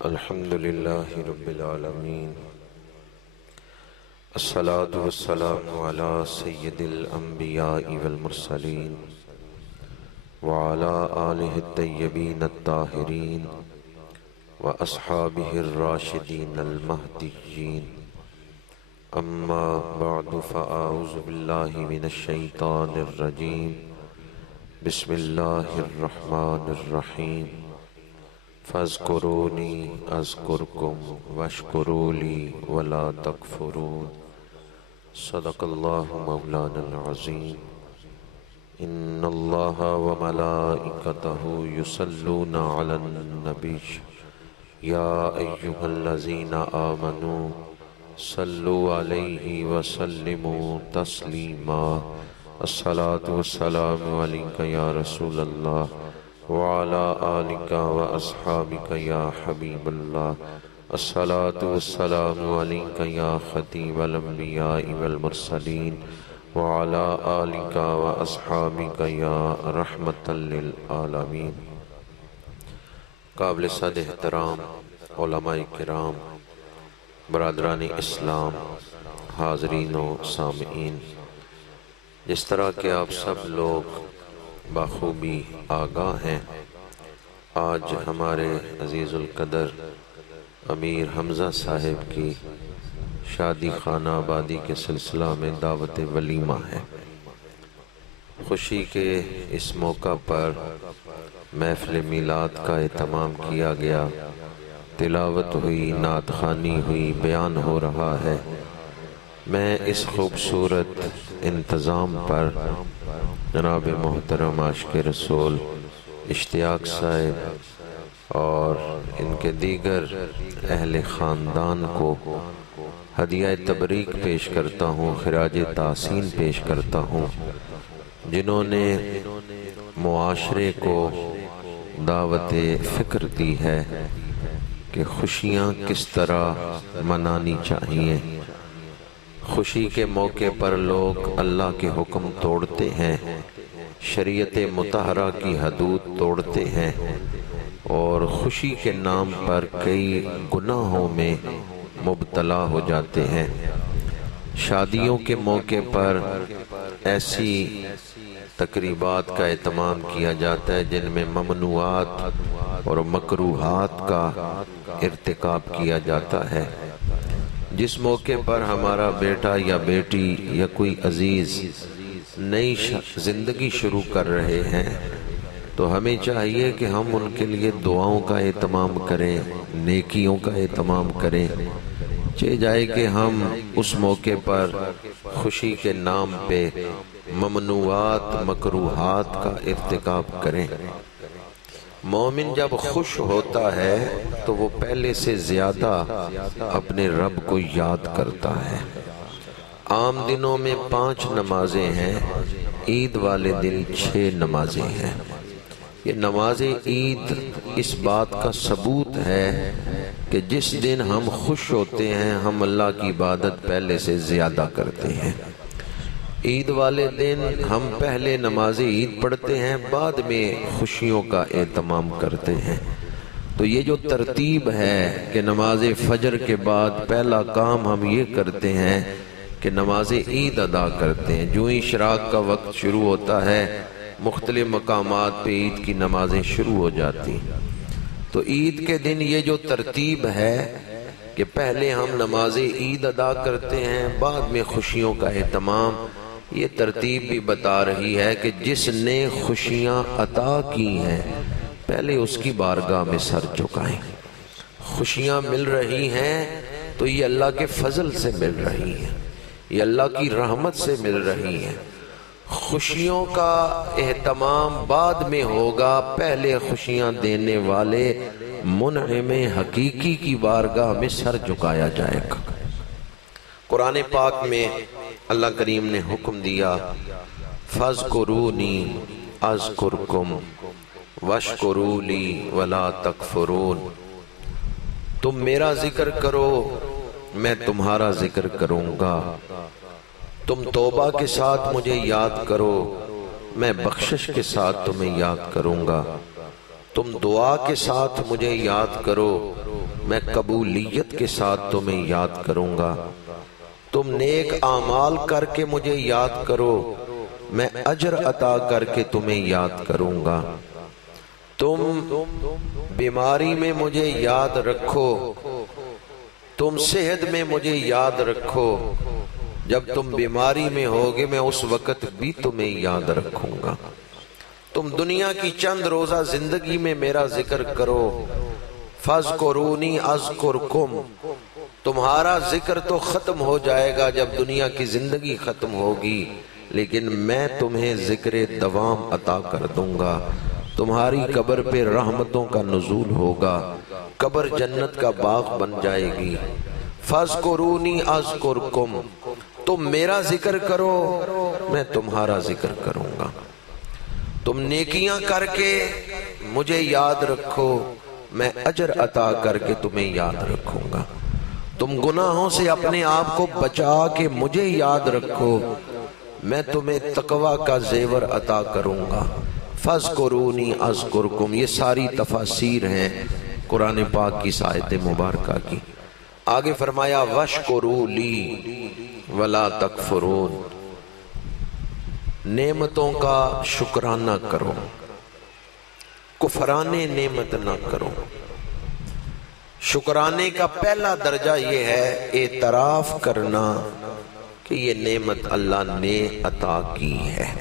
الحمد لله رب العالمين، الصلاة والسلام على سيد الأنبياء والمرسلين وعلى آله الطيبين الطاهرين وأصحابه الراشدين المهديين. أما بعد فأعوذ بالله من الشيطان الرجيم. بسم الله الرحمن الرحيم. فاذکرونی اذکرکم واشکروا لی ولا تکفرون. صدق اللہ مولانا العظیم. ان اللہ وملائکتہ یصلون علی النبی یا ایہا الذین آمنوا صلوا علیہ وسلموا تسلیما. الصلاة والسلام علیک یا رسول اللہ وعلى آلك وأصحابك يا حبيب الله. الصلاة والسلام عليك يا خطيب الأنبياء والمرسلين وعلى آلك وأصحابك يا رحمة للعالمين. قابل صد احترام علماء کرام، برادران اسلام، حاضرین و سامعین، جس طرح کہ آپ سب لوگ بخوبی آگاہ ہیں، آج ہمارے عزیز القدر امیر حمزہ صاحب کی شادی خانہ آبادی کے سلسلہ میں دعوت ولیمہ ہے. خوشی کے اس موقع پر محفل میلاد کا اہتمام کیا گیا، تلاوت ہوئی، نعت خوانی ہوئی، بیان ہو رہا ہے. میں اس خوبصورت انتظام پر جناب محترم عاشق رسول اشتیاق صاحب اور ان کے دیگر اہل خاندان کو ہدیہ تبریک پیش کرتا ہوں، خراج تحسین پیش کرتا ہوں، جنہوں نے معاشرے کو دعوت فکر دی ہے کہ خوشیاں کس طرح منانی چاہیے. خوشی کے موقع پر لوگ اللہ کے حکم توڑتے ہیں، شریعت مطہرہ کی حدود توڑتے ہیں اور خوشی کے نام پر کئی گناہوں میں مبتلا ہو جاتے ہیں. شادیوں کے موقع پر ایسی تقریبات کا اہتمام کیا جاتا ہے جن میں ممنوعات اور مکروہات کا ارتکاب کیا جاتا ہے. جس موقع پر ہمارا بیٹا یا بیٹی یا کوئی عزیز نئی زندگی شروع کر رہے ہیں تو ہمیں چاہیے کہ ہم ان کے لیے دعاؤں کا اہتمام کریں، نیکیوں کا اہتمام کریں. چاہے جائے کہ ہم اس موقع پر خوشی کے نام پہ ممنوعات مکروہات کا ارتکاب کریں. مومن جب خوش ہوتا ہے تو وہ پہلے سے زیادہ اپنے رب کو یاد کرتا ہے. عام دنوں میں 5 نمازیں ہیں، عید والے دن 6 نمازیں ہیں. یہ نماز عید اس بات کا ثبوت ہے کہ جس دن ہم خوش ہوتے ہیں ہم اللہ کی عبادت پہلے سے زیادہ کرتے ہیں. عید والے دن ہم پہلے نماز عید پڑھتے ہیں، بعد میں خوشیوں کا اہتمام کرتے ہیں. تو یہ جو ترتیب ہے کہ نماز فجر کے بعد پہلا کام ہم یہ کرتے ہیں کہ نماز عید ادا کرتے ہیں. جو ہی اشراق کا وقت شروع ہوتا ہے مختلف مقامات پہ عید کی نمازیں شروع ہو جاتی. تو عید کے دن یہ جو ترتیب ہے کہ پہلے ہم نماز عید ادا کرتے ہیں، بعد میں خوشیوں کا اہتمام، یہ ترتیب بھی بتا رہی ہے کہ جس نے خوشیاں عطا کی ہیں پہلے اس کی بارگاہ میں سر جھکائیں. خوشیاں مل رہی ہیں تو یہ اللہ کے فضل سے مل رہی ہیں، یہ اللہ کی رحمت سے مل رہی ہیں. خوشیوں کا اہتمام بعد میں ہوگا، پہلے خوشیاں دینے والے منعم حقیقی کی بارگاہ میں سر جھکایا جائے گا. قرآن پاک میں اللہ کریم نے حکم دیا فَاذْكُرُونِي أَذْكُرْكُمْ وَاشْكُرُوا لِي وَلَا تَكْفُرُونَ. تم میرا ذکر کرو میں تمہارا ذکر کروں گا، تم توبہ کے ساتھ مجھے یاد کرو میں بخشش کے ساتھ تمہیں یاد کروں گا، تم دعا کے ساتھ مجھے یاد کرو، میں قبولیت کے ساتھ تمہیں یاد کروں گا۔ تم نیک اعمال کر کے مجھے یاد کرو، میں اجر عطا کر کے تمہیں یاد کروں گا۔ تم بیماری میں مجھے یاد رکھو، تم صحت میں مجھے یاد رکھو، جب تم بیماری میں ہوگے میں اس وقت بھی تمہیں یاد رکھوں گا۔ تم دنیا کی چند روزہ زندگی میں میرا ذکر کرو، فاذکرونی اذکرکم، تمہارا ذکر تو ختم ہو جائے گا جب دنیا کی زندگی ختم ہوگی، لیکن میں تمہیں ذکر دوام عطا کر دوں گا۔ تمہاری قبر پہ رحمتوں کا نزول ہوگا، قبر جنت کا باغ بن جائے گی۔ فاذکرونی اذکرکم، تم میرا ذکر کرو میں تمہارا ذکر کروں گا۔ تم نیکیاں کر کے مجھے یاد رکھو، میں اجر عطا کر کے تمہیں یاد رکھوں گا۔ تم گناہوں سے اپنے آپ کو بچا کے مجھے یاد رکھو، میں تمہیں تقوی کا زیور عطا کروں گا۔ فاذکرونی اذکرکم، یہ ساری تفاسیر ہیں قرآن پاک کی آیت مبارکہ کی۔ آگے فرمایا واشکروا لی ولا تکفرون، نعمتوں کا شکرانہ کرو، کفران نعمت نہ کرو۔ شکرانے کا پہلا درجہ یہ ہے اعتراف کرنا کہ یہ نعمت اللہ نے عطا کی ہے۔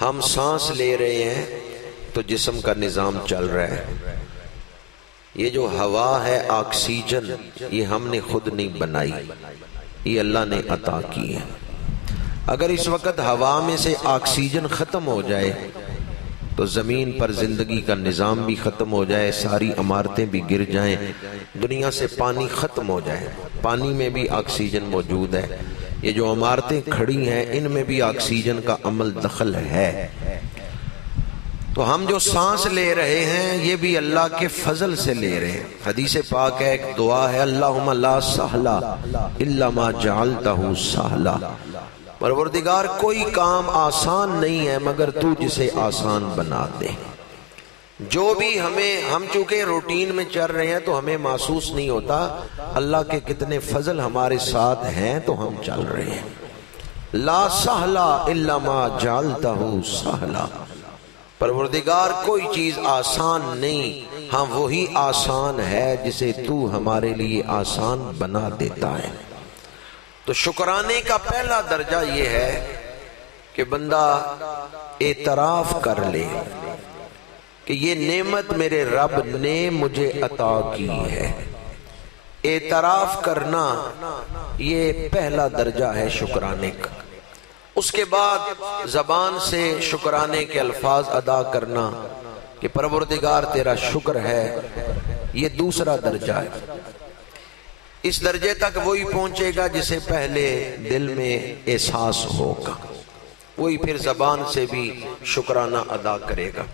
ہم سانس لے رہے ہیں تو جسم کا نظام چل رہا ہے، یہ جو ہوا ہے آکسیجن یہ ہم نے خود نہیں بنائی، یہ اللہ نے عطا کی ہے۔ اگر اس وقت ہوا میں سے آکسیجن ختم ہو جائے تو زمین پر زندگی کا نظام بھی ختم ہو جائے، ساری عمارتیں بھی گر جائیں، دنیا سے پانی ختم ہو جائے۔ پانی میں بھی آکسیجن موجود ہے، یہ جو عمارتیں کھڑی ہیں ان میں بھی آکسیجن کا عمل دخل ہے۔ تو ہم جو سانس لے رہے ہیں یہ بھی اللہ کے فضل سے لے رہے ہیں۔ حدیث پاک ہے، ایک دعا ہے، اللہم لا سہلا الا ما جعلتہ سہلا، پروردگار کوئی کام آسان نہیں ہے مگر تو جسے آسان بنا دے۔ جو بھی ہم چونکہ روٹین میں چل رہے ہیں تو ہمیں محسوس نہیں ہوتا اللہ کے کتنے فضل ہمارے ساتھ ہیں تو ہم چل رہے ہیں۔ لا سہلا الا ما جعلتہ سہلا، پروردگار کوئی چیز آسان نہیں، ہاں وہی آسان ہے جسے تو ہمارے لیے آسان بنا دیتا ہے۔ تو شکرانے کا پہلا درجہ یہ ہے کہ بندہ اعتراف کر لے کہ یہ نعمت میرے رب نے مجھے عطا کی ہے۔ اعتراف کرنا یہ پہلا درجہ ہے شکرانے کا۔ اس کے بعد زبان سے شکرانے کے الفاظ ادا کرنا کہ پروردگار تیرا شکر ہے، یہ دوسرا درجہ ہے۔ اس درجے تک وہی پہنچے گا جسے پہلے دل میں احساس ہوگا، وہی پھر زبان سے بھی شکرانہ ادا کرے گا۔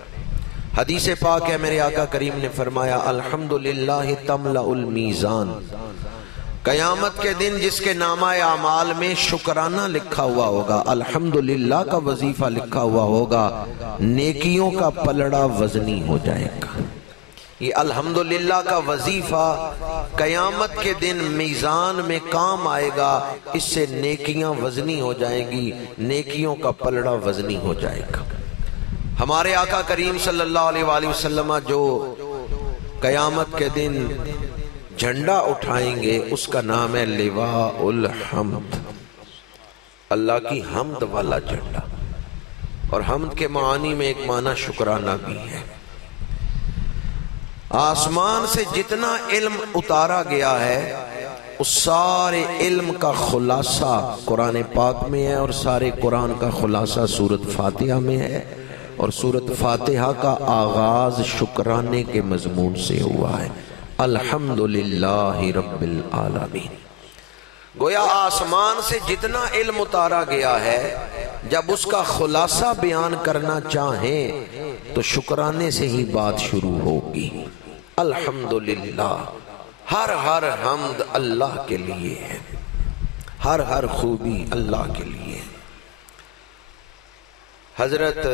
حدیث پاک ہے، میرے آقا کریم نے فرمایا الحمدللہ تملأ المیزان، قیامت کے دن جس کے نامہ اعمال میں شکرانہ لکھا ہوا ہوگا، الحمدللہ کا وظیفہ لکھا ہوا ہوگا، نیکیوں کا پلڑا وزنی ہو جائے گا۔ یہ الحمدللہ کا وظیفہ قیامت کے دن میزان میں کام آئے گا، اس سے نیکیاں وزنی ہو جائیں گی، نیکیوں کا پلڑا وزنی ہو جائے گا۔ ہمارے آقا کریم صلی اللہ علیہ وآلہ وسلم جو قیامت کے دن جھنڈا اٹھائیں گے اس کا نام ہے لواء الحمد، اللہ کی حمد والا جھنڈا۔ اور حمد کے معنی میں ایک معنی شکرانہ بھی ہے۔ آسمان سے جتنا علم اتارا گیا ہے اس سارے علم کا خلاصہ قرآن پاک میں ہے، اور سارے قرآن کا خلاصہ سورۃ فاتحہ میں ہے، اور سورۃ فاتحہ کا آغاز شکرانے کے مضمون سے ہوا ہے، الحمدللہ رب العالمین۔ گویا آسمان سے جتنا علم اتارا گیا ہے جب اس کا خلاصہ بیان کرنا چاہیں تو شکرانے سے ہی بات شروع ہوگی۔ الحمدللہ، ہر حمد اللہ کے لیے ہے، ہر خوبی اللہ کے لیے ہے۔ حضرت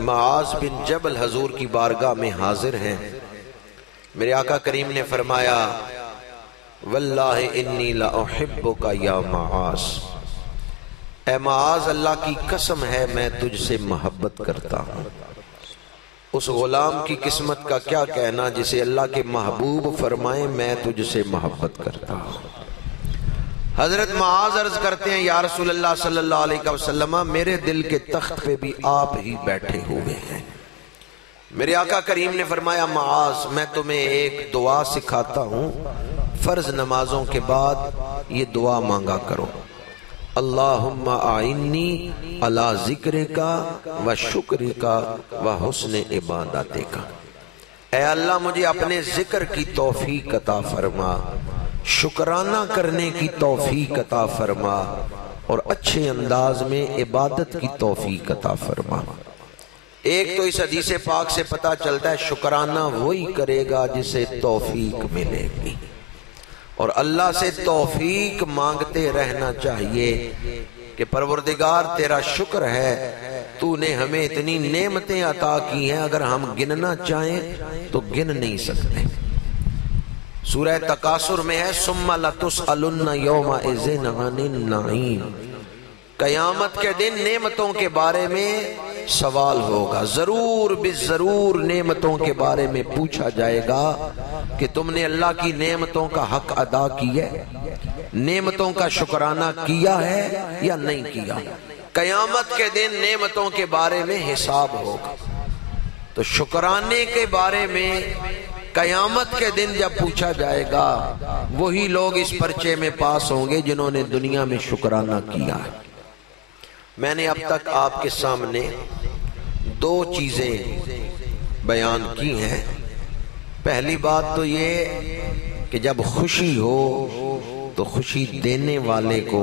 معاذ بن جبل حضور کی بارگاہ میں حاضر ہیں. میرے آقا کریم نے فرمایا واللہ انی لاحبک یا معاذ، اے معاذ اللہ کی قسم ہے میں تجھ سے محبت کرتا ہوں. اس غلام کی قسمت کا کیا کہنا جسے اللہ کے محبوب فرمائیں میں تجھ سے محبت کرتا ہوں. حضرت معاذ عرض کرتے ہیں یا رسول اللہ صلی اللہ علیہ وسلم میرے دل کے تخت پہ بھی آپ ہی بیٹھے ہوئے ہیں. میرے آقا کریم نے فرمایا معاذ میں تمہیں ایک دعا سکھاتا ہوں، فرض نمازوں کے بعد یہ دعا مانگا کرو. اللہم اعنی علی ذکرک و شکرک و حسن عبادتک، اے اللہ مجھے اپنے ذکر کی توفیق عطا فرما، شکرانہ کرنے کی توفیق عطا فرما، اور اچھے انداز میں عبادت کی توفیق عطا فرما. ایک تو اس حدیث پاک سے پتہ چلتا ہے شکرانہ وہی کرے گا جسے توفیق ملے گی، اور اللہ سے توفیق مانگتے رہنا چاہیے کہ پروردگار تیرا شکر ہے تو نے ہمیں اتنی نعمتیں عطا کی ہیں، اگر ہم گننا چاہیں تو گن نہیں سکتے. سورہ تکاثر میں ہے ثم لتسألن یومئذ عن النعیم، قیامت کے دن نعمتوں کے بارے میں سوال ہوگا، ضرور بالضرور نعمتوں کے بارے میں پوچھا جائے گا کہ تم نے اللہ کی نعمتوں کا حق ادا کیا ہے، نعمتوں کا شکرانہ کیا ہے یا نہیں کیا. قیامت کے دن نعمتوں کے بارے میں حساب ہوگا. تو شکرانے کے بارے میں قیامت کے دن جب پوچھا جائے گا وہی لوگ اس پرچے میں پاس ہوں گے جنہوں نے دنیا میں شکرانہ کیا ہے. میں نے اب تک آپ کے سامنے دو چیزیں بیان کی ہیں. پہلی بات تو یہ کہ جب خوشی ہو تو خوشی دینے والے کو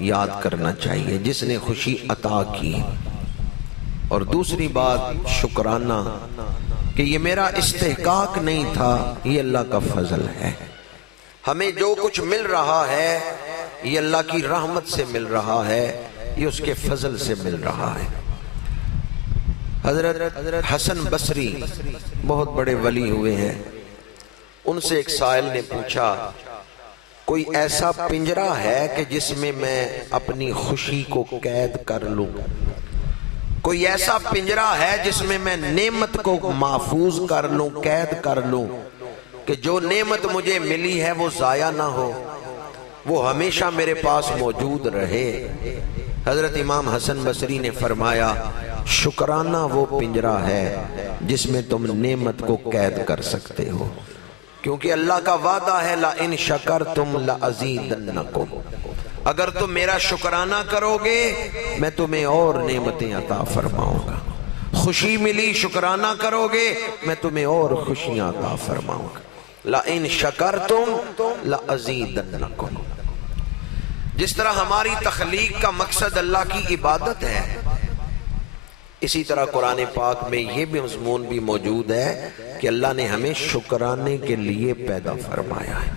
یاد کرنا چاہیے جس نے خوشی عطا کی، اور دوسری بات شکرانہ کہ یہ میرا استحقاق نہیں تھا، یہ اللہ کا فضل ہے. ہمیں جو کچھ مل رہا ہے یہ اللہ کی رحمت سے مل رہا ہے، یہ اس کے فضل سے مل رہا ہے. حضرت حسن بصری بہت بڑے ولی ہوئے ہیں، ان سے ایک سائل نے پوچھا کوئی ایسا پنجرہ ہے کہ جس میں میں اپنی خوشی کو قید کر لوں؟ کوئی ایسا پنجرہ ہے جس میں میں نعمت کو محفوظ کر لوں، قید کر لوں کہ جو نعمت مجھے ملی ہے وہ ضائع نہ ہو، وہ ہمیشہ میرے پاس موجود رہے؟ حضرت امام حسن بصری نے فرمایا شکرانہ وہ پنجرہ ہے جس میں تم نعمت کو قید کر سکتے ہو، کیونکہ اللہ کا وعدہ ہے لَإِن شَكَرْتُمْ لَأَزِيدَنَّكُمْ، اگر تم میرا شکرانہ کرو گے میں تمہیں اور نعمتیں عطا فرماؤں گا. خوشی ملی شکرانہ کرو گے میں تمہیں اور خوشیاں عطا فرماؤں گا. لَإِن شَكَرْتُمْ لَأَزِيدَنَّكُمْ. جس طرح ہماری تخلیق کا مقصد اللہ کی عبادت ہے، اسی طرح قرآن پاک میں یہ بھی مضمون بھی موجود ہے کہ اللہ نے ہمیں شکرانے کے لیے پیدا فرمایا ہے.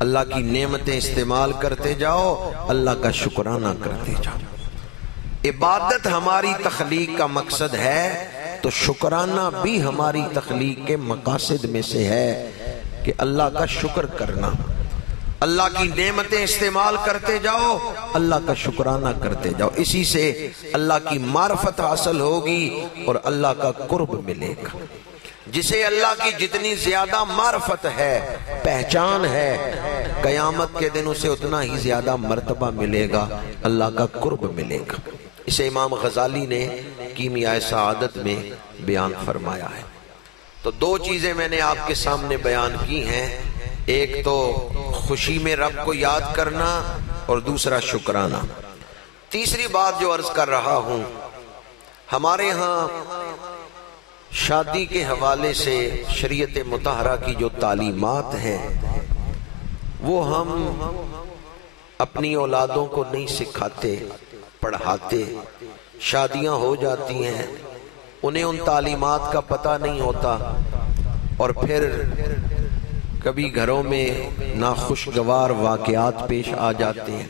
اللہ کی نعمتیں استعمال کرتے جاؤ، اللہ کا شکرانہ کرتے جاؤ. عبادت ہماری تخلیق کا مقصد ہے تو شکرانہ بھی ہماری تخلیق کے مقاصد میں سے ہے کہ اللہ کا شکر کرنا. اللہ کی نعمتیں استعمال کرتے جاؤ، اللہ کا شکرانہ کرتے جاؤ. اسی سے اللہ کی معرفت حاصل ہوگی اور اللہ کا قرب ملے گا. جسے اللہ کی جتنی زیادہ معرفت ہے، پہچان ہے، قیامت کے دن اسے اتنا ہی زیادہ مرتبہ ملے گا، اللہ کا قرب ملے گا. اسے امام غزالی نے کیمیائے سعادت میں بیان فرمایا ہے. تو دو چیزیں میں نے آپ کے سامنے بیان کی ہیں، ایک تو خوشی میں رب کو یاد کرنا اور دوسرا شکرانہ. تیسری بات جو عرض کر رہا ہوں، ہمارے ہاں شادی کے حوالے سے شریعت مطہرہ کی جو تعلیمات ہیں وہ ہم اپنی اولادوں کو نہیں سکھاتے، پڑھاتے. شادیاں ہو جاتی ہیں، انہیں ان تعلیمات کا پتہ نہیں ہوتا، اور پھر کبھی گھروں میں ناخوشگوار واقعات پیش آ جاتے ہیں.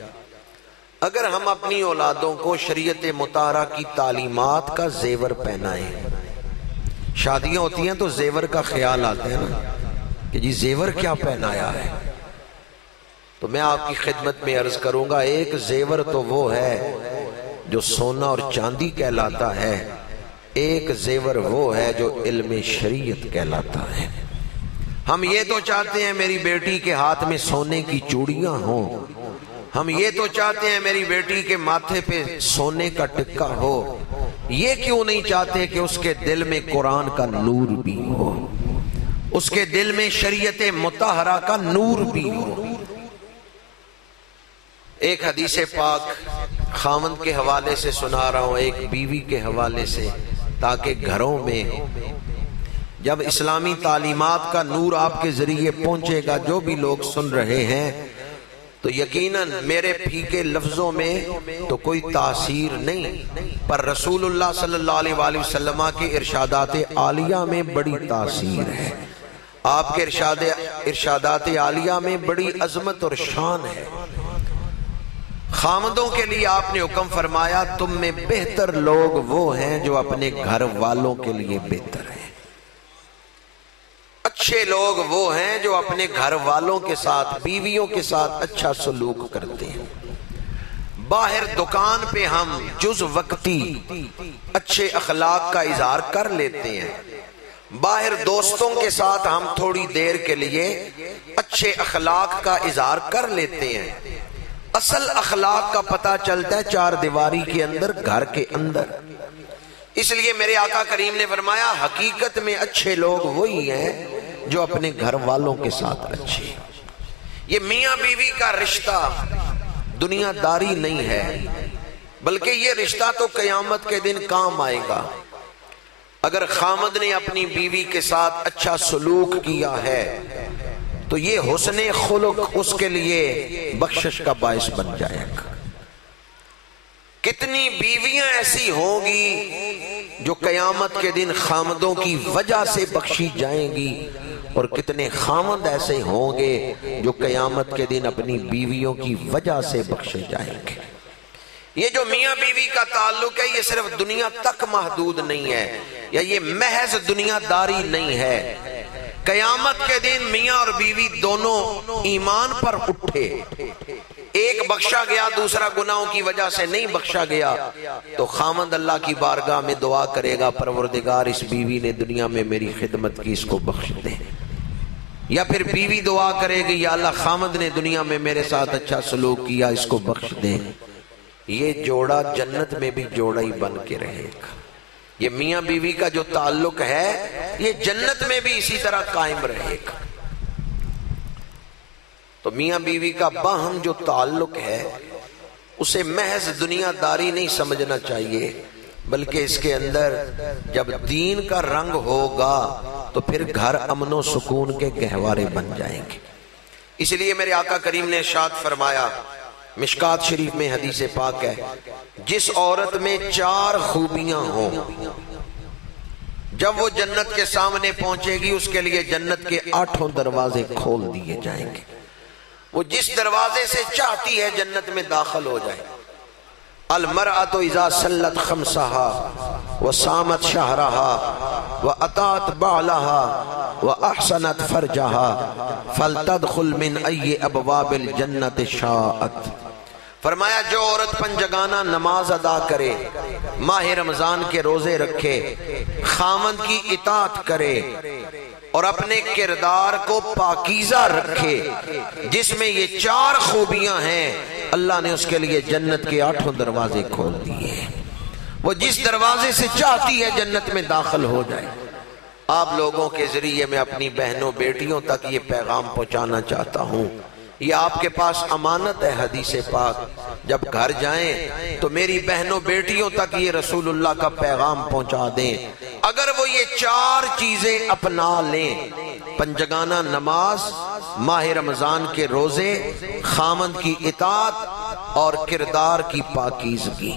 اگر ہم اپنی اولادوں کو شریعت مطہرہ کی تعلیمات کا زیور پہنائیں، شادیاں ہوتی ہیں تو زیور کا خیال آتا ہے نا کہ جی زیور کیا پہنایا ہے، تو میں آپ کی خدمت میں عرض کروں گا ایک زیور تو وہ ہے جو سونا اور چاندی کہلاتا ہے، ایک زیور وہ ہے جو علم شریعت کہلاتا ہے۔ ہم یہ تو چاہتے ہیں میری بیٹی کے ہاتھ میں سونے کی چوڑیاں ہوں، ہم یہ تو چاہتے ہیں میری بیٹی کے ماتھے پہ سونے کا ٹکا ہو، یہ کیوں نہیں چاہتے کہ اس کے دل میں قرآن کا نور بھی ہو، اس کے دل میں شریعت مطہرہ کا نور بھی ہو۔ ایک حدیث پاک خاوند کے حوالے سے سنا رہا ہوں، ایک بیوی کے حوالے سے، تاکہ گھروں میں جب اسلامی تعلیمات کا نور آپ کے ذریعے پہنچے گا، جو بھی لوگ سن رہے ہیں تو یقیناً میرے پھیکے لفظوں میں تو کوئی تاثیر نہیں، پر رسول اللہ صلی اللہ علیہ وآلہ وسلم کے ارشادات عالیہ میں بڑی تاثیر ہے، آپ کے ارشادات عالیہ میں بڑی عظمت اور شان ہے۔ خامدوں کے لیے آپ نے حکم فرمایا تم میں بہتر لوگ وہ ہیں جو اپنے گھر والوں کے لیے بہتر ہیں، اچھے لوگ وہ ہیں جو اپنے گھر والوں کے ساتھ، بیویوں کے ساتھ اچھا سلوک کرتے ہیں۔ باہر دکان پہ ہم جز وقتی اچھے اخلاق کا اظہار کر لیتے ہیں، باہر دوستوں کے ساتھ ہم تھوڑی دیر کے لیے اچھے اخلاق کا اظہار کر لیتے ہیں، اصل اخلاق کا پتہ چلتا ہے چار دیواری کے اندر، گھر کے اندر۔ اس لیے میرے آقا کریم نے فرمایا حقیقت میں اچھے لوگ وہی ہیں جو اپنے گھر والوں کے ساتھ اچھے۔ یہ میاں بیوی کا رشتہ دنیا داری نہیں ہے، بلکہ یہ رشتہ تو قیامت کے دن کام آئے گا۔ اگر خامد نے اپنی بیوی کے ساتھ اچھا سلوک کیا ہے تو یہ حسن خلق اس کے لیے بخشش کا باعث بن جائے گا۔ کتنی بیویاں ایسی ہوں گی جو قیامت کے دن خامدوں کی وجہ سے بخشی جائیں گی، اور کتنے خامد ایسے ہوں گے جو قیامت کے دن اپنی بیویوں کی وجہ سے بخشے جائیں گے۔ یہ جو میاں بیوی کا تعلق ہے یہ صرف دنیا تک محدود نہیں ہے، یا یہ محض دنیا داری نہیں ہے۔ قیامت کے دن میاں اور بیوی دونوں ایمان پر اٹھے، ایک بخشا گیا دوسرا گناہوں کی وجہ سے نہیں بخشا گیا، تو خامند اللہ کی بارگاہ میں دعا کرے گا پروردگار اس بیوی نے دنیا میں میری خدمت کی، اس کو بخش دے۔ یا پھر بیوی دعا کرے گی یا اللہ خامند نے دنیا میں میرے ساتھ اچھا سلوک کیا، اس کو بخش دے۔ یہ جوڑا جنت میں بھی جوڑا ہی بن کے رہے گا۔ یہ میاں بیوی کا جو تعلق ہے یہ جنت میں بھی اسی طرح قائم رہے گا۔ تو میاں بیوی کا باہم جو تعلق ہے اسے محض دنیا داری نہیں سمجھنا چاہیے، بلکہ اس کے اندر جب دین کا رنگ ہوگا تو پھر گھر امن و سکون کے گہوارے بن جائیں گے۔ اس لیے میرے آقا کریم نے ارشاد فرمایا، مشکات شریف میں حدیث پاک ہے، جس عورت میں 4 خوبیاں ہوں جب وہ جنت کے سامنے پہنچے گی اس کے لیے جنت کے 8 دروازے کھول دیے جائیں گے، وہ جس دروازے سے چاہتی ہے جنت میں داخل ہو جائے۔ المرأة اذا صلت خمسها وصامت شهرها واتات بعلها واحسنت فرجها فلتدخل من اي ابواب الجنة شاءت۔ فرمایا جو عورت پنجگانہ نماز ادا کرے، ماہ رمضان کے روزے رکھے، خامند کی اطاعت کرے اور اپنے کردار کو پاکیزہ رکھے، جس میں یہ 4 خوبیاں ہیں، اللہ نے اس کے لیے جنت کے 8 دروازے کھول دیے۔ وہ جس دروازے سے چاہتی ہے جنت میں داخل ہو جائے۔ آپ لوگوں کے ذریعے میں اپنی بہنوں بیٹیوں تک یہ پیغام پہنچانا چاہتا ہوں، یہ آپ کے پاس امانت ہے حدیث پاک، جب گھر جائیں تو میری بہنوں بیٹیوں تک یہ رسول اللہ کا پیغام پہنچا دیں۔ اگر وہ یہ 4 چیزیں اپنا لیں، پنجگانہ نماز، ماہ رمضان کے روزے، خامند کی اطاعت اور کردار کی پاکیزگی،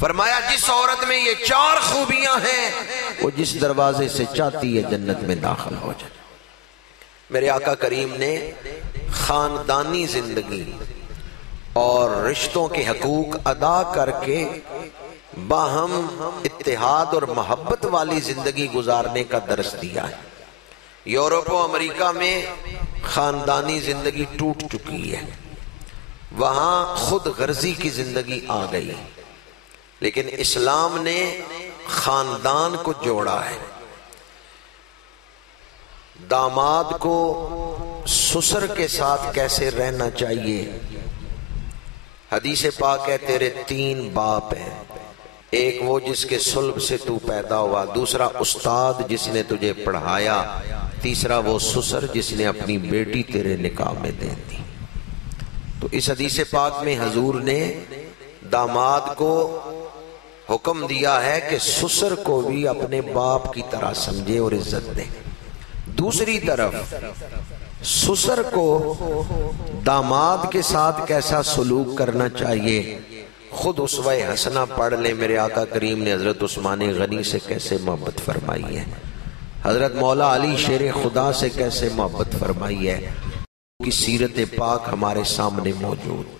فرمایا جس عورت میں یہ 4 خوبیاں ہیں وہ جس دروازے سے چاہتی ہے جنت میں داخل ہو جائے۔ میرے آقا کریم نے خاندانی زندگی اور رشتوں کے حقوق ادا کر کے باہم اتحاد اور محبت والی زندگی گزارنے کا درس دیا ہے۔ یورپ و امریکہ میں خاندانی زندگی ٹوٹ چکی ہے، وہاں خود غرضی کی زندگی آ گئی، لیکن اسلام نے خاندان کو جوڑا ہے۔ داماد کو سسر کے ساتھ کیسے رہنا چاہیے، حدیث پاک ہے تیرے 3 باپ ہیں، ایک وہ جس کے صلب سے تو پیدا ہوا، دوسرا استاد جس نے تجھے پڑھایا، تیسرا وہ سسر جس نے اپنی بیٹی تیرے نکاح میں دے دی۔ تو اس حدیث پاک میں حضور نے داماد کو حکم دیا ہے کہ سسر کو بھی اپنے باپ کی طرح سمجھے اور عزت دے۔ دوسری طرف سسر کو داماد کے ساتھ کیسا سلوک کرنا چاہیے، خود اسوہ حسنہ پڑھ لیں۔ میرے آقا کریم نے حضرت عثمان غنی سے کیسے محبت فرمائی ہے، حضرت مولا علی شیر خدا سے کیسے محبت فرمائی ہے، کی سیرت پاک ہمارے سامنے موجود۔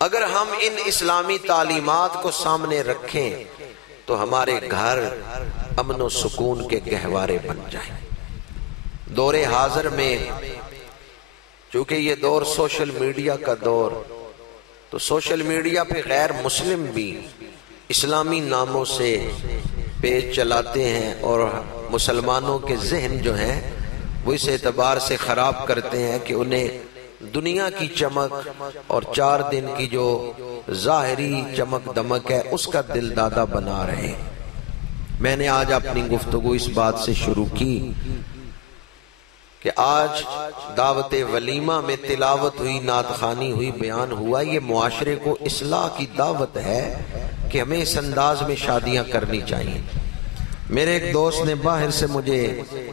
اگر ہم ان اسلامی تعلیمات کو سامنے رکھیں تو ہمارے گھر امن و سکون کے گہوارے بن جائیں۔ دور حاضر میں چونکہ یہ دور سوشل میڈیا کا دور، تو سوشل میڈیا پہ غیر مسلم بھی اسلامی ناموں سے پیج چلاتے ہیں اور مسلمانوں کے ذہن جو ہیں وہ اس اعتبار سے خراب کرتے ہیں کہ انہیں دنیا کی چمک اور 4 دن کی جو ظاہری چمک دمک ہے اس کا دل دادا بنا رہے۔ میں نے آج اپنی گفتگو اس بات سے شروع کی کہ آج دعوت ولیمہ میں تلاوت ہوئی، نعت خوانی ہوئی، بیان ہوا، یہ معاشرے کو اصلاح کی دعوت ہے کہ ہمیں اس انداز میں شادیاں کرنی چاہیے۔ میرے ایک دوست نے باہر سے مجھے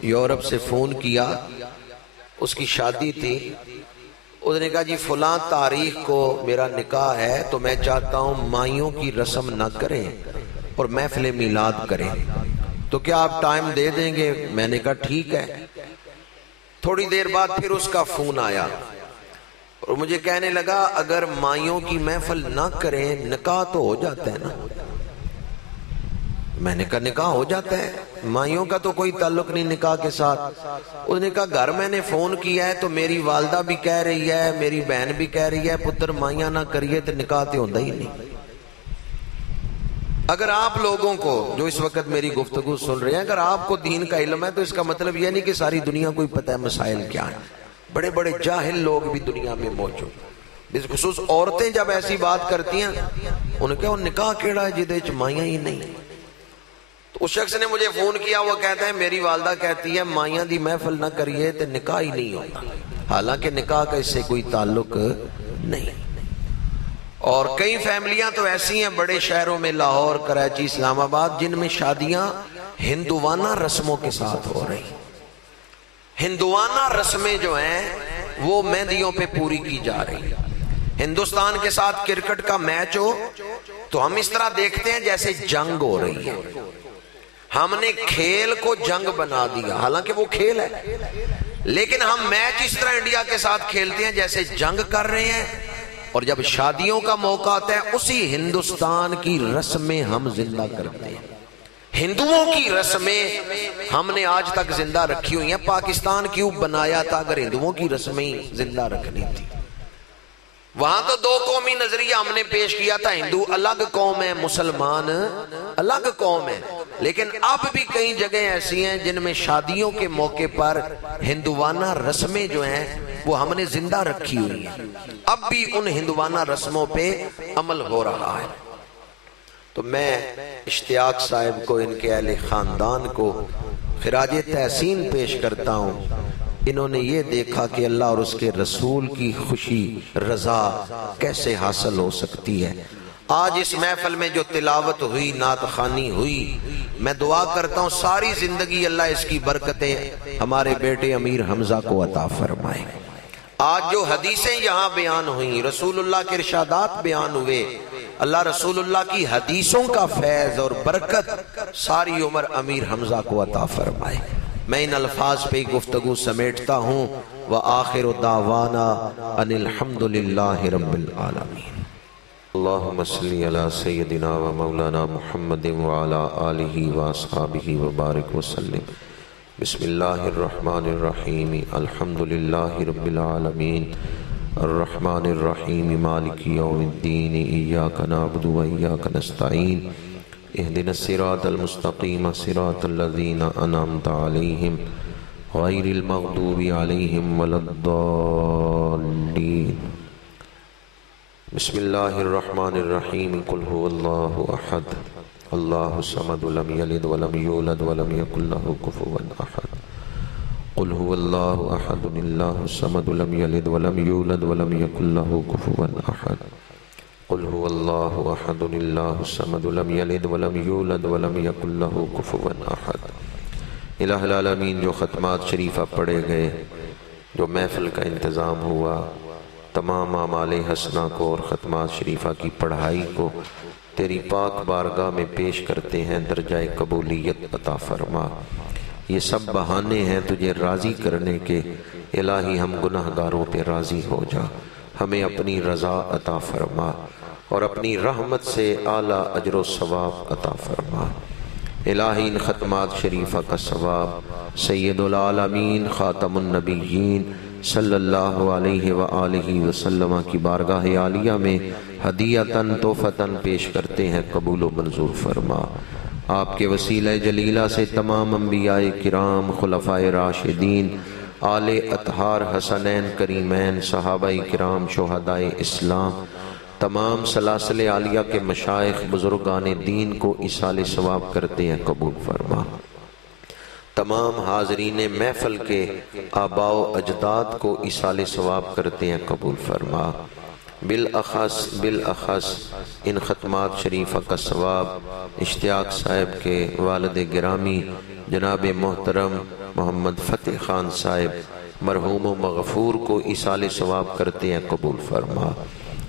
یورپ سے فون کیا، اس کی شادی تھی، اس نے کہا جی فلاں تاریخ کو میرا نکاح ہے تو میں چاہتا ہوں مائیوں کی رسم نہ کریں اور محفل میلاد کریں، تو کیا آپ ٹائم دے دیں گے؟ میں نے کہا ٹھیک ہے۔ تھوڑی دیر بعد پھر اس کا فون آیا اور مجھے کہنے لگا اگر مائیوں کی محفل نہ کریں نکاح تو ہو جاتا ہے نا؟ میں نے کہا نکاح ہو جاتا ہے، مائیوں کا تو کوئی تعلق نہیں نکاح کے ساتھ۔ اس نے کہا گھر میں نے فون کیا ہے تو میری والدہ بھی کہہ رہی ہے، میری بہن بھی کہہ رہی ہے پتر مائیاں نہ کریے تو نکاح تو ہوتا ہی نہیں۔ اگر آپ لوگوں کو جو اس وقت میری گفتگو سن رہے ہیں اگر آپ کو دین کا علم ہے تو اس کا مطلب یہ نہیں کہ ساری دنیا کو ہی پتہ ہے مسائل کیا ہیں۔ بڑے بڑے جاہل لوگ بھی دنیا میں موجود، بالخصوص عورتیں جب ایسی بات کرتی ہیں انہیں کہا نکاح کیڑا ہے جدے چ مائیاں ہی نہیں۔ تو اس شخص نے مجھے فون کیا، وہ کہتا ہے میری والدہ کہتی ہے مائیاں دی محفل نہ کریے تو نکاح ہی نہیں ہوتا، حالانکہ نکاح کا اس سے کوئی تعلق نہیں۔ اور کئی فیملیاں تو ایسی ہیں بڑے شہروں میں، لاہور، کراچی، اسلام آباد، جن میں شادیاں ہندوانہ رسموں کے ساتھ ہو رہی۔ ہندوانہ رسمیں جو ہیں وہ مہندیوں پہ پوری کی جا رہی۔ ہندوستان کے ساتھ کرکٹ کا میچ ہو تو ہم اس طرح دیکھتے ہیں جیسے جنگ ہو رہی ہے۔ ہم نے کھیل کو جنگ بنا دیا، حالانکہ وہ کھیل ہے، لیکن ہم میچ اس طرح انڈیا کے ساتھ کھیلتے ہیں جیسے جنگ کر رہے ہیں۔ اور جب شادیوں کا موقع آتا ہے اسی ہندوستان کی رسمیں ہم زندہ کرتے ہیں۔ ہندوؤں کی رسمیں ہم نے آج تک زندہ رکھی ہوئی ہیں۔ پاکستان کیوں بنایا تھا اگر ہندوؤں کی رسمیں زندہ رکھنی تھی؟ وہاں تو 2 قومی نظریہ ہم نے پیش کیا تھا، ہندو الگ قوم ہے، مسلمان الگ قوم ہے، لیکن اب بھی کئی جگہیں ایسی ہیں جن میں شادیوں کے موقع پر ہندوانہ رسمیں جو ہیں وہ ہم نے زندہ رکھی ہوئی ہیں۔ اب بھی ان ہندوانہ رسموں پہ عمل ہو رہا ہے۔ تو میں اشتیاق صاحب کو، ان کے اہل خاندان کو خراج تحسین پیش کرتا ہوں۔ انہوں نے یہ دیکھا کہ اللہ اور اس کے رسول کی خوشی رضا کیسے حاصل ہو سکتی ہے۔ آج اس محفل میں جو تلاوت ہوئی، نعت خوانی ہوئی، میں دعا کرتا ہوں ساری زندگی اللہ اس کی برکتیں ہمارے بیٹے امیر حمزہ کو عطا فرمائے۔ آج جو حدیثیں یہاں بیان ہوئیں، رسول اللہ کے ارشادات بیان ہوئے، اللہ رسول اللہ کی حدیثوں کا فیض اور برکت ساری عمر امیر حمزہ کو عطا فرمائے۔ میں ان الفاظ پہ گفتگو سمیٹتا ہوں وآخر دعوانا ان الحمد للہ رب العالمین۔ اللہم صلی علی سیدنا و مولانا محمد وعلی آلہ واصحابہ وبارک وسلم۔ بسم اللہ الرحمن الرحیم الحمد للہ رب العالمین الرحمن الرحیم مالک یوم الدین ایاک نعبد و ایاک نستعین اہدنا الصراط المستقیم صراط الذین انعمت علیہم غیر المغضوب علیہم ولا الضالین۔ بسم اللہ الرحمن الرحیم قل هو اللہ احد اللہ الصمد لم یلد ولم یولد ولم یکن لہ کفوا احد۔ قل هو اللہ احد اللہ الصمد لم یلد ولم یولد ولم یکن لہ کفوا احد۔ قل هو اللہ احد اللہ الصمد لم یلد ولم یولد ولم یکن لہ کفوا احد۔ الہ العالمین، جو ختمات شریفہ پڑھے گئے، جو محفل کا انتظام ہوا، تمام اعمال حسنہ کو اور ختمات شریفہ کی پڑھائی کو تیری پاک بارگاہ میں پیش کرتے ہیں، درجہ قبولیت عطا فرما۔ یہ سب بہانے ہیں تجھے راضی کرنے کے، الہی ہم گناہگاروں پہ راضی ہو جا، ہمیں اپنی رضا عطا فرما اور اپنی رحمت سے اعلیٰ اجر و ثواب عطا فرما۔ الہی ان ختمات شریفہ کا ثواب سید العالمین خاتم النبیین صلی اللہ علیہ وآلہ وسلم کی بارگاہ عالیہ میں ہدیۃً تحفۃً پیش کرتے ہیں، قبول و منظور فرما۔ آپ کے وسیلہ جلیلہ سے تمام انبیاء کرام، خلفائے راشدین، آل اطہار، حسنین کریمین، صحابہ کرام، شہداء اسلام، تمام سلاسل عالیہ کے مشائخ، بزرگان دین کو ایصال ثواب کرتے ہیں، قبول فرما۔ تمام حاضرین محفل کے آباء و اجداد کو ایصال ثواب کرتے ہیں، قبول فرما۔ بالاخص ان ختمات شریفہ کا ثواب اشتیاق صاحب کے والد گرامی جناب محترم محمد فتح خان صاحب مرحوم و مغفور کو ایصال ثواب کرتے ہیں، قبول فرما۔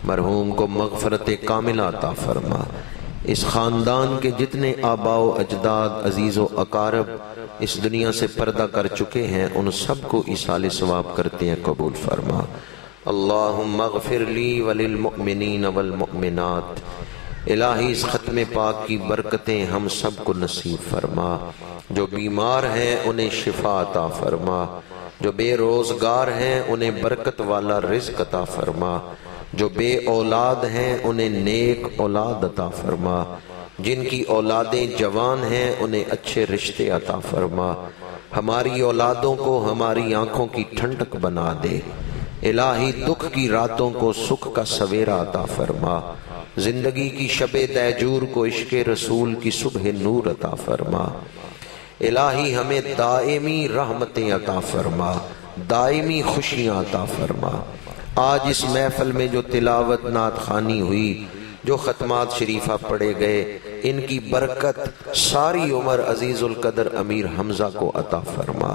مرحوم کو مغفرت کاملہ عطا فرما۔ اس خاندان کے جتنے آباء و اجداد، عزیز و اقارب اس دنیا سے پردہ کر چکے ہیں، ان سب کو ایصال ثواب کرتے ہیں، قبول فرما۔ اللہم اغفر لی وللمؤمنین والمؤمنات۔ الہی اس ختم پاک کی برکتیں ہم سب کو نصیب فرما۔ جو بیمار ہیں انہیں شفا عطا فرما، جو بے روزگار ہیں انہیں برکت والا رزق عطا فرما، جو بے اولاد ہیں انہیں نیک اولاد عطا فرما، جن کی اولادیں جوان ہیں انہیں اچھے رشتے عطا فرما۔ ہماری اولادوں کو ہماری آنکھوں کی ٹھنڈک بنا دے۔ الہی دکھ کی راتوں کو سکھ کا سویرا عطا فرما۔ زندگی کی شب دیجور کو عشق رسول کی صبح نور عطا فرما۔ الہی ہمیں دائمی رحمتیں عطا فرما، دائمی خوشیاں عطا فرما۔ آج اس محفل میں جو تلاوت نعت خوانی ہوئی، جو ختمات شریفہ پڑھے گئے، ان کی برکت ساری عمر عزیز القدر امیر حمزہ کو عطا فرما۔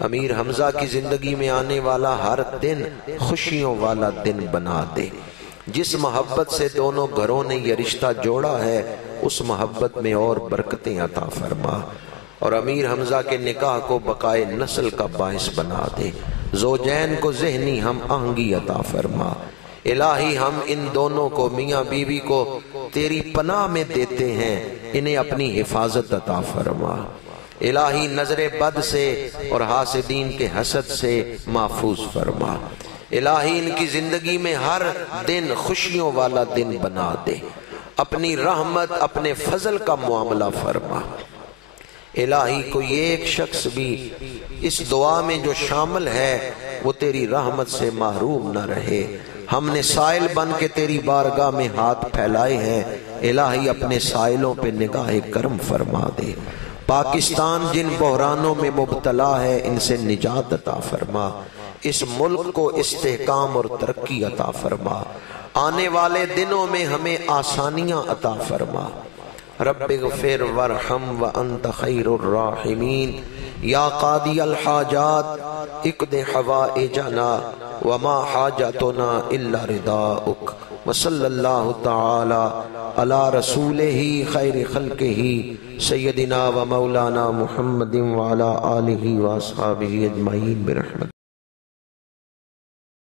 امیر حمزہ کی زندگی میں آنے والا ہر دن خوشیوں والا دن بنا دے۔ جس محبت سے دونوں گھروں نے یہ رشتہ جوڑا ہے، اس محبت میں اور برکتیں عطا فرما، اور امیر حمزہ کے نکاح کو بقائے نسل کا باعث بنا دے۔ زوجین کو ذہنی ہم آہنگی عطا فرما۔ الہی ہم ان دونوں کو، میاں بیوی کو تیری پناہ میں دیتے ہیں، انہیں اپنی حفاظت عطا فرما۔ الہی نظر بد سے اور حاسدین کے حسد سے محفوظ فرما۔ الہی ان کی زندگی میں ہر دن خوشیوں والا دن بنا دے، اپنی رحمت اپنے فضل کا معاملہ فرما۔ الہی کوئی ایک شخص بھی اس دعا میں جو شامل ہے وہ تیری رحمت سے محروم نہ رہے۔ ہم نے سائل بن کے تیری بارگاہ میں ہاتھ پھیلائے ہیں، الہی اپنے سائلوں پہ نگاہ کرم فرما دے۔ پاکستان جن بحرانوں میں مبتلا ہے، ان سے نجات عطا فرما۔ اس ملک کو استحکام اور ترقی عطا فرما۔ آنے والے دنوں میں ہمیں آسانیاں عطا فرما۔ رب اغفر ورحم وانت خیر الراحمین۔ یا قاضی الحاجات اقض حوائجنا وما حاجتنا الا رضاؤک وصلی اللہ تعالی علی رسولہ خیر خلقہ سیدنا و مولانا محمد وعلی آلہ واصحابہ اجمعین برحمتہ.